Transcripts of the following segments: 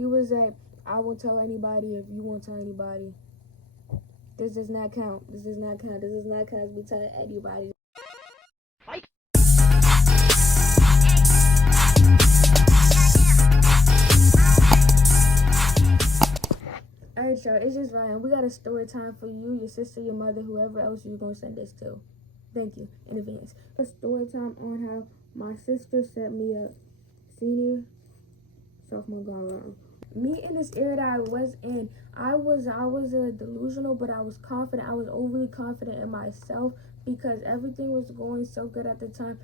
He was like, I won't tell anybody if you won't tell anybody. This does not count. This does not count. This does not count as me telling anybody. Alright, y'all, it's just Ryan. We got a story time for you, your sister, your mother, whoever else you're going to send this to. Thank you in advance. A story time on how my sister set me up. Senior, sophomore gone wrong. Me in this era that I was in, I was delusional, but I was confident. I was overly confident in myself because everything was going so good at the time.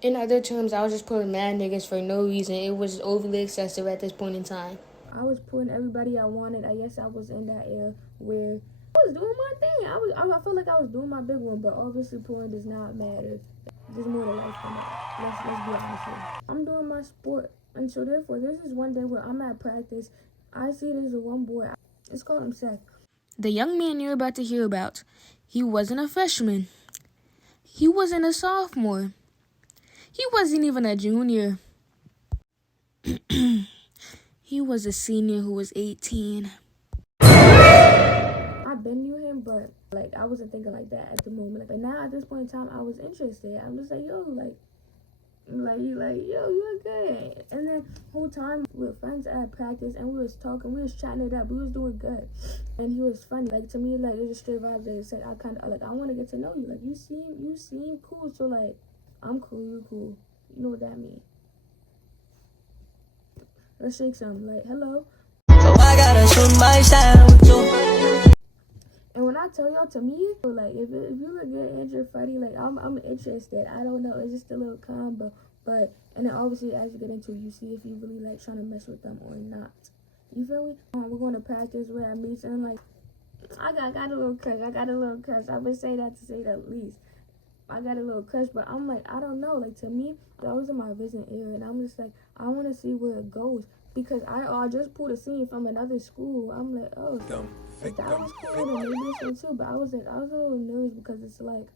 In other terms, I was just putting mad niggas for no reason. It was overly excessive at this point in time. I was putting everybody I wanted. I guess I was in that era where I was doing my thing. I felt like I was doing my big one, but obviously porn does not matter. There's more to life than that. Let's be honest here. I'm doing my sport, and so therefore, there's this one day where I'm at practice. I see there's a one boy. Let's call him Seth. The young man you're about to hear about, he wasn't a freshman. He wasn't a sophomore. He wasn't even a junior. He was a senior who was 18. I've been knew him, but like I wasn't thinking like that at the moment. But now at this point in time, I was interested. I'm just like, yo, yo, you look good. And then whole time we were friends at practice, and we was talking, we was chatting it up, we was doing good, and he was funny. Like to me, like it was just straight vibes. Like said, I kind of like I want to get to know you. Like you seem cool. So like I'm cool, you cool. You know what that means. Let's shake some. Like hello. So I gotta shoot my shot with you. And when I tell y'all, to me, like if you look good and you're funny, like I'm interested. I don't know, it's just a little combo. But and then obviously as you get into it, you see if you really like trying to mess with them or not. You feel me? We're going to practice where I meet and like I got a little crush. I would say that to say the least. I got a little crush, but I'm like, I don't know. Like to me, that was in my vision era, and I'm just like, I want to see where it goes because I just pulled a scene from another school. I'm like, oh, so if that was cool, then maybe this one too. But I was a little nervous because it's like,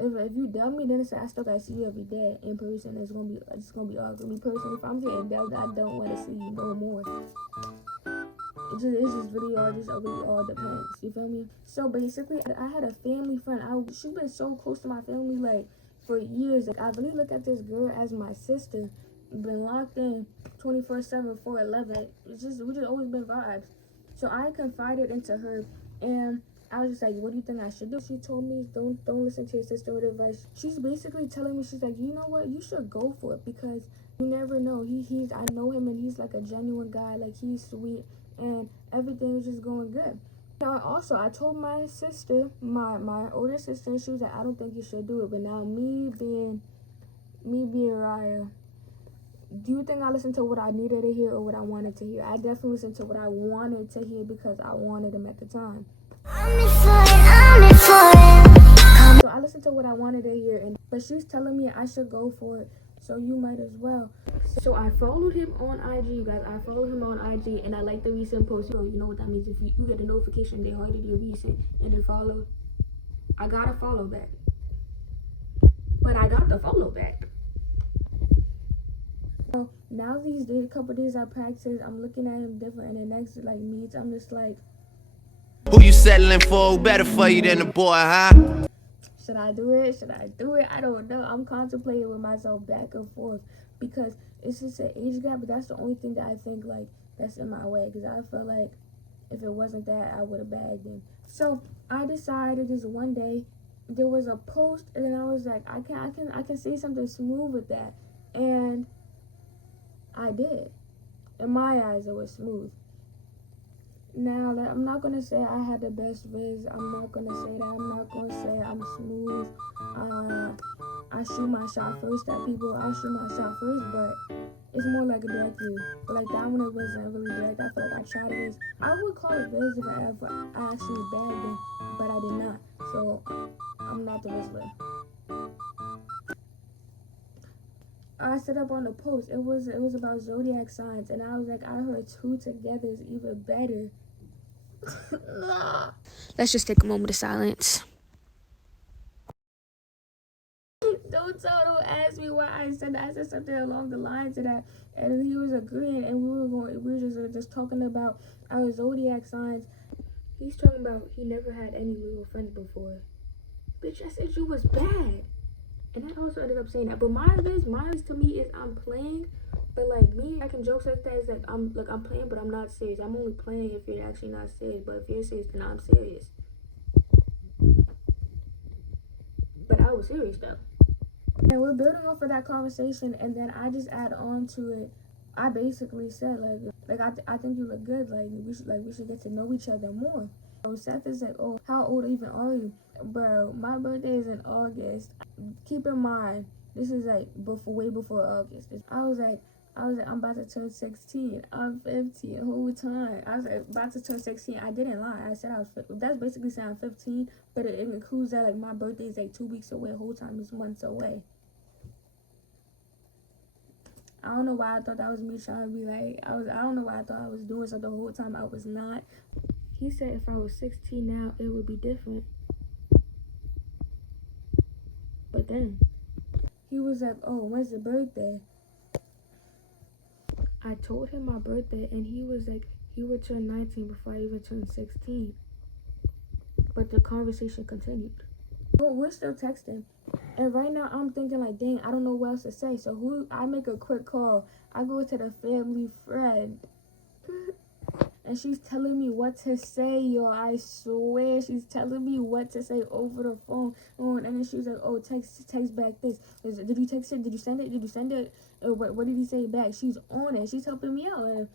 if you dumb me, then it's like I still gotta see you every day in person. It's gonna be awkward. Me personally, if I'm getting dubbed, I don't want to see you no more. It's just really all depends. You feel me? So basically, I had a family friend. She's been so close to my family like for years. Like I really look at this girl as my sister. Been locked in 24/7, 4/11. We just always been vibes. So I confided into her, and I was just like, "What do you think I should do?" She told me, "Don't listen to your sister with advice." She's basically telling me, she's like, "You know what? You should go for it because you never know. I know him, and he's like a genuine guy. Like he's sweet." And everything was just going good. Now, also, I told my sister, my older sister, and she was like, I don't think you should do it. But now, me being Raya, do you think I listened to what I needed to hear or what I wanted to hear? I definitely listened to what I wanted to hear because I wanted him at the time. So I listened to what I wanted to hear, but she's telling me I should go for it. So you might as well. So I followed him on IG, you guys. I followed him on IG, and I like the recent post. You know what that means. If you get a notification, they hearted your recent, and they follow. I got a follow back. But I got the follow back. So now these days, a couple days I practice, I'm looking at him different, and the next like meets, I'm just like, who you settling for? Who better for you than the boy, huh? Should I do it? I don't know. I'm contemplating with myself back and forth because it's just an age gap, but that's the only thing that I think like that's in my way because I feel like if it wasn't that, I would have bagged him. So I decided this one day there was a post, and then I was like, I can say something smooth with that, and I did. In my eyes, it was smooth. Now, I'm not going to say I had the best viz. I'm not going to say that. I'm not going to say I'm smooth. I shoot my shot first at people. I'll shoot my shot first, but it's more like a direct view. But like that one, it wasn't really direct. I feel like I tried it. I would call it viz if I actually bagged it, but I did not. So I'm not the whistler. I set up on the post. It was about zodiac signs, and I was like, I heard 2 together is even better. Let's just take a moment of silence. Don't ask me why I said that. I said something along the lines of that, and he was agreeing, and we were just just talking about our zodiac signs. He's talking about he never had any real friends before. Bitch, I said you was bad. And I also ended up saying that. But mine to me is I'm playing. But like me, I can jokes like that. It's like I'm playing, but I'm not serious. I'm only playing if you're actually not serious. But if you're serious, then I'm serious. But I was serious though. And we're building off of that conversation, and then I just add on to it. I basically said I think you look good. Like we should get to know each other more. So Seth is like, oh, how old even are you, bro? My birthday is in August. Keep in mind, this is like way before August. I was like, I'm about to turn 16. I'm 15 the whole time. I was like, about to turn 16. I didn't lie. I said I was 15. That's basically saying I'm 15, but it includes that like my birthday is like 2 weeks away. The whole time is months away. I don't know why I thought that was me trying to be like, I don't know why I thought I was doing something the whole time. I was not. He said if I was 16 now, it would be different. But then, he was like, oh, when's the birthday? I told him my birthday, and he was like, he would turn 19 before I even turned 16. But the conversation continued. But we're still texting. And right now, I'm thinking like, dang, I don't know what else to say. So I make a quick call. I go to the family friend. And she's telling me what to say, yo. I swear, she's telling me what to say over the phone. And then she was like, oh, text back this. Did you text it? Did you send it? Did you send it? What did he say back? She's on it. She's helping me out.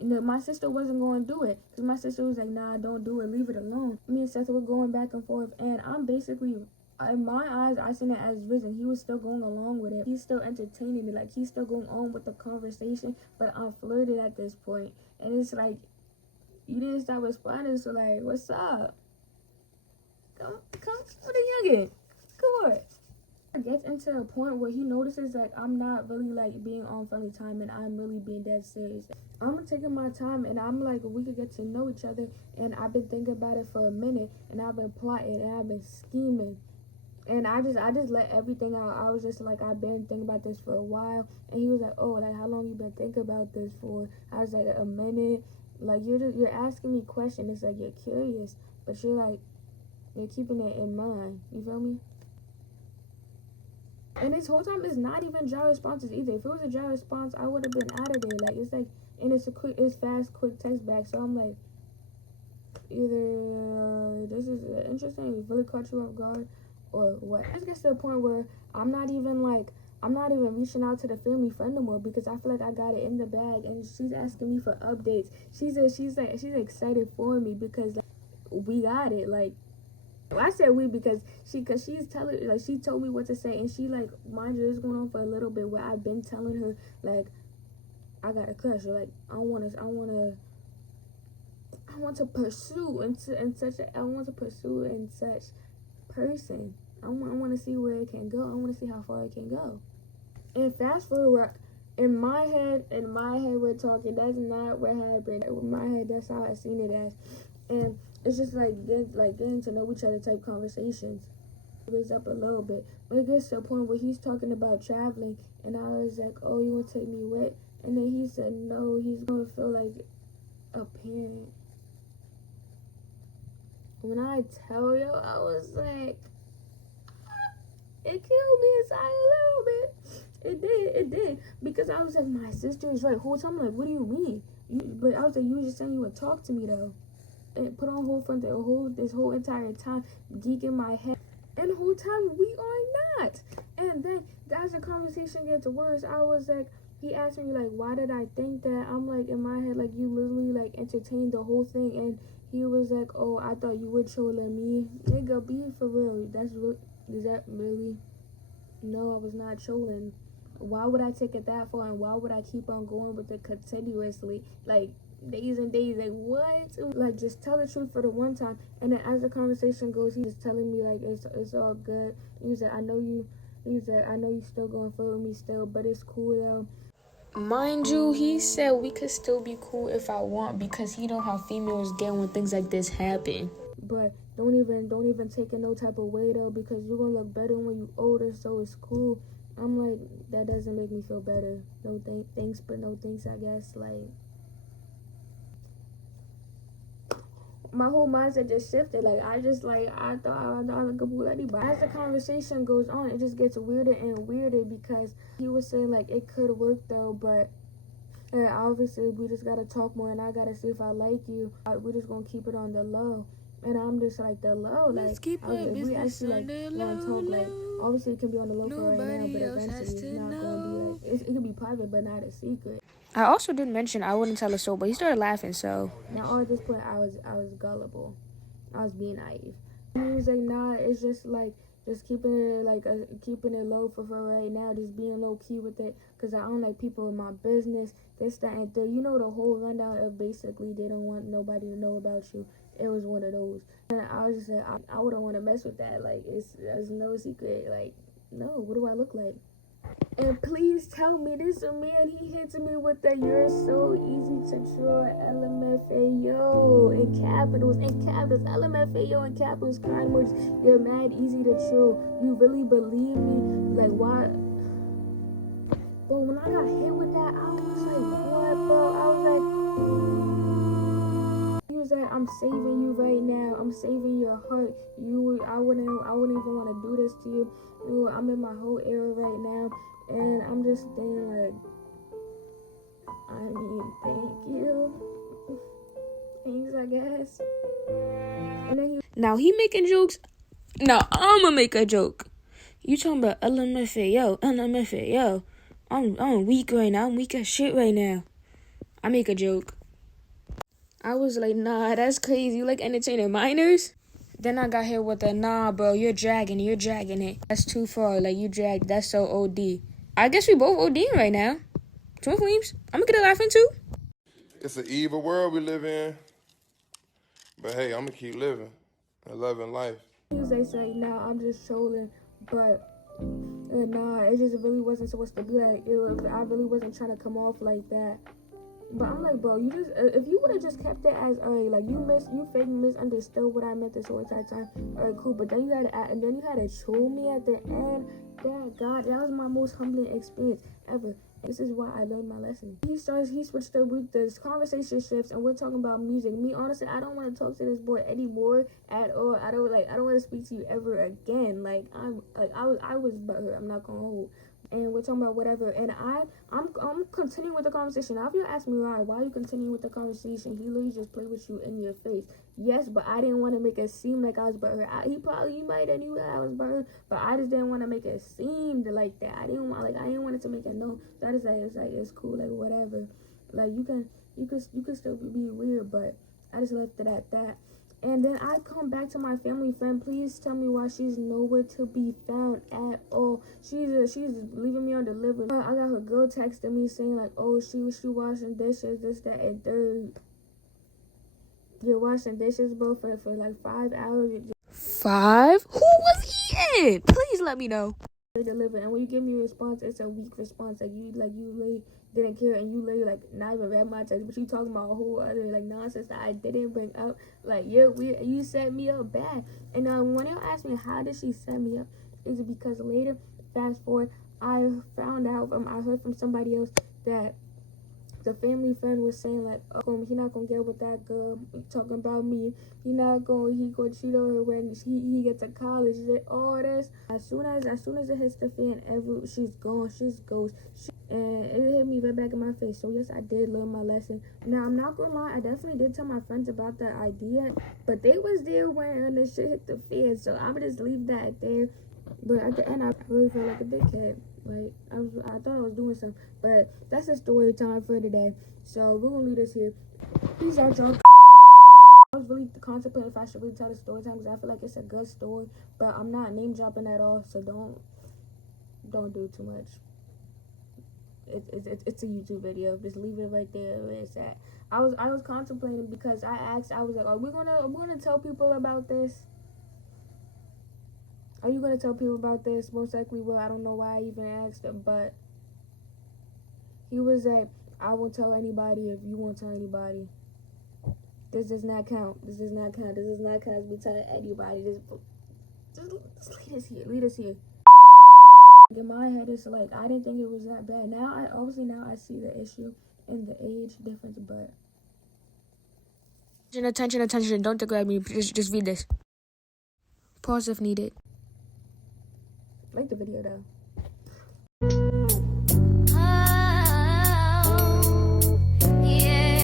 And my sister wasn't going to do it. Because my sister was like, nah, don't do it. Leave it alone. Me and Seth were going back and forth. And I'm basically, in my eyes, I seen it as risen. He was still going along with it. He's still entertaining it. Like, he's still going on with the conversation. But I'm flirted at this point. And it's like, you didn't stop responding. So, like, what's up? Come with a youngin'. Come on. It gets into a point where he notices that I'm not really like being on friendly time and I'm really being dead serious. I'm taking my time and I'm like, we could get to know each other, and I've been thinking about it for a minute, and I've been plotting and I've been scheming, and I just let everything out. I was just like, I've been thinking about this for a while. And he was like, oh, like how long you been thinking about this for? I was like, a minute. Like you're asking me questions. It's like you're curious, but you're keeping it in mind. You feel me? And this whole time it's not even dry responses either. If it was a dry response, I would have been out of there. Like it's like, and it's fast, quick text back. So I'm like, either this is interesting, it really caught you off guard, or what. It just gets to the point where I'm not even reaching out to the family friend no more, because I feel like I got it in the bag, and she's asking me for updates. She's excited for me because like, we got it. Like, well, I said we because she's telling, like, she told me what to say, and she, like, mind you, it's going on for a little bit where I've been telling her, like, I got a crush, or like I want to pursue in such person. I want to see where it can go. I want to see how far it can go. And fast forward, in my head we're talking. That's not what happened. In my head, that's how I seen it as. And it's just like getting to know each other type conversations. It raised up a little bit. But it gets to a point where he's talking about traveling, and I was like, oh, you want to take me with? And then he said no, he's going to feel like a parent. When I tell you, I was like, it killed me inside a little bit. It did. Because I was like, my sister is right. Whole time I'm like, what do you mean? But I was like, you were just saying you would talk to me though. And put on this whole entire time, geek in my head. And the whole time we are not. And then as the conversation gets worse, I was like, he asked me like, why did I think that? I'm like, in my head, like, you literally like entertained the whole thing. And he was like, oh, I thought you were trolling me. Nigga, be for real. Is that really? No, I was not trolling. Why would I take it that far? And why would I keep on going with it continuously? Like, days and days, like, what? Like, just tell the truth for the one time. And then as the conversation goes, he's telling me like, it's all good. He said, I know you still going to flirt with me still, but it's cool though. Mind you, he said we could still be cool if I want, because he know how females get when things like this happen. But don't even take it no type of way though, because you're gonna look better when you older, so it's cool. I'm like, that doesn't make me feel better. No thanks, but no thanks, I guess. Like, my whole mindset just shifted. Like, I thought I could pull anybody. As the conversation goes on, it just gets weirder and weirder because he was saying, like, it could work though, but obviously we just gotta talk more and I gotta see if I like you. We're just gonna keep it on the low. And I'm just like, the low, like, Let's keep our if we business actually, on the like, want to talk, like, low. obviously it can be on the low for right now, but Nobody else eventually has it's to not going to be, know. like, it can be private, but not a secret. I also did mention I wouldn't tell a soul, but he started laughing, so. Now, at this point, I was gullible. I was being naive. And he was like, nah, it's just, like, just keeping it, like, keeping it low for right now, just being low-key with it, because I don't like people in my business, this, that, and third. You know, the whole rundown of basically they don't want nobody to know about you. It was one of those. And I was just like, I wouldn't want to mess with that. Like, it's no secret. Like, no, what do I look like? And please tell me this man, he hits me with that you're so easy to draw, LMFAO in capitals, LMFAO in capitals, kind words, you're mad easy to draw. You really believe me? Like, why? But when I got hit with that, I was like, what, bro? I was like, he was like, I'm saving you right now. I'm saving your heart. I wouldn't even want to do this to you. I'm in my whole era right now. And I'm just saying, like, I mean, thank you. Thanks, I guess. And then Now he making jokes. Now I'ma make a joke. You talking about LMFAO. I'm weak right now. I'm weak as shit right now. I make a joke. I was like, nah, that's crazy. You like entertaining minors? Then I got hit with the, nah, bro, you're dragging it. That's too far. Like, you dragged. That's so OD. I guess we both ODing right now. Twin Flames. I'm gonna get a laughing too. It's an evil world we live in. But hey, I'm gonna keep living and loving life. they say, nah, I'm just trolling. But, nah, it just really wasn't supposed to be like, I really wasn't trying to come off like that. But I'm like, bro, you just if you would have just kept it as like you fake misunderstood what I meant this whole entire time. Alright, cool. But then you had to troll me at the end. God, that was my most humbling experience ever. This is why I learned my lesson. He switched up with this conversation shifts, and we're talking about music. Me, honestly, I don't want to talk to this boy anymore at all. I don't want to speak to you ever again. Like, I was butthurt. I'm not gonna hold. And we're talking about whatever, and I'm continuing with the conversation. Now, if you ask me why are you continuing with the conversation? He literally just played with you in your face. Yes, but I didn't want to make it seem like I was butthurt. He might have knew that I was butthurt, but I just didn't want to make it seem like that. I didn't want it to make it known. So I just it's cool, like whatever. Like you can still be weird, but I just left it at that. And then I come back to my family friend. Please tell me why she's nowhere to be found at all. She's leaving me on delivery. I got her girl texting me saying like, oh, she washing dishes, this, that, and third. You're washing dishes, bro, for like 5 hours. 5? Who was he in? Please let me know. Deliver, and when you give me a response, it's a weak response. Like you literally didn't care, and you literally like not even read my text, but you talking about a whole other like nonsense that I didn't bring up. Like you're weird, you set me up bad. And when you ask me how did she set me up, is it because later, fast forward, I found out I heard from somebody else that the family friend was saying like, oh, he not gonna get with that girl. Talking about me, he gonna cheat on her when he gets to college. All this. As soon as it hits the fan, she's gone. She's ghost. And it hit me right back in my face. So yes, I did learn my lesson. Now I'm not gonna lie, I definitely did tell my friends about that idea, but they was there when the shit hit the fan. So I'm gonna just leave that there. But at the end, I really felt like a dickhead. Like, I thought I was doing something. But that's the story time for today. So, we're going to leave this here. Peace out, y'all. I was really contemplating if I should really tell the story time because I feel like it's a good story. But I'm not name dropping at all. So, don't do too much. It's a YouTube video. Just leave it right there where it's at. I was contemplating because I was like, are we gonna tell people about this? Are you going to tell people about this? Most likely will. I don't know why I even asked him, but he was like, I won't tell anybody if you won't tell anybody. This does not count. This does not count. This does not count as me telling anybody. Just leave this here. Leave this here. In my head, it's like, I didn't think it was that bad. Now, I see the issue in the age difference, but... Attention, don't grab me, just read this. Pause if needed. Like the video, though.